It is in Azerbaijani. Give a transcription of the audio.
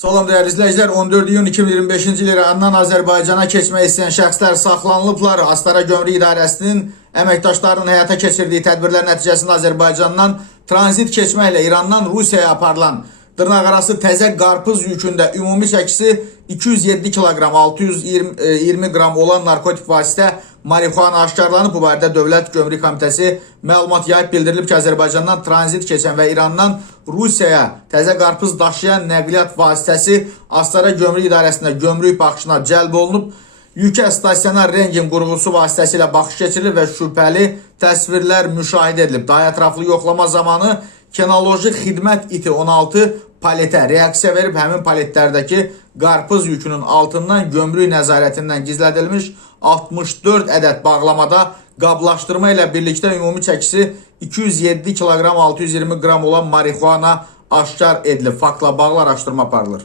Salam değerli izleyiciler, 14 iyun 2025-ci il İrandan Azərbaycana keçmək istəyən şəxslər saxlanılıblar. Astara Gömrük İdarəsinin əməkdaşlarının həyata keçirdiyi tədbirlər nəticəsində Azərbaycandan tranzit keçməklə İrandan Rusiyaya aparılan dırnaqarası təzə qarpız yükündə ümumi çəkisi 207 kilogram 620 qram olan narkotik vasitə marixuana aşkarlanıb. Bu barədə Dövlət Gömrük Komitəsi məlumat yayıb, bildirilib ki, Azərbaycandan tranzit keçən və İrandan Rusiyaya təzə qarpız daşıyan nəqliyyat vasitəsi Astara Gömrük İdarəsində gömrük baxışına cəlb olunub. Yükə stasionar rentgen qurğusu vasitəsilə baxış keçirilir və şübhəli təsvirlər müşahidə edilib. Daha ətraflı yoxlama zamanı Kinoloji Xidmət iti 16 paletə reaksiya verib, həmin paletlərdəki qarpız yükünün altından gömrük nəzarətindən gizlədilmiş 64 ədəd bağlamada qablaşdırma ilə birlikdə ümumi çəkisi 207 kilogram 620 qram olan marixuana aşkar edilib. Faktla bağlı araşdırma aparılır.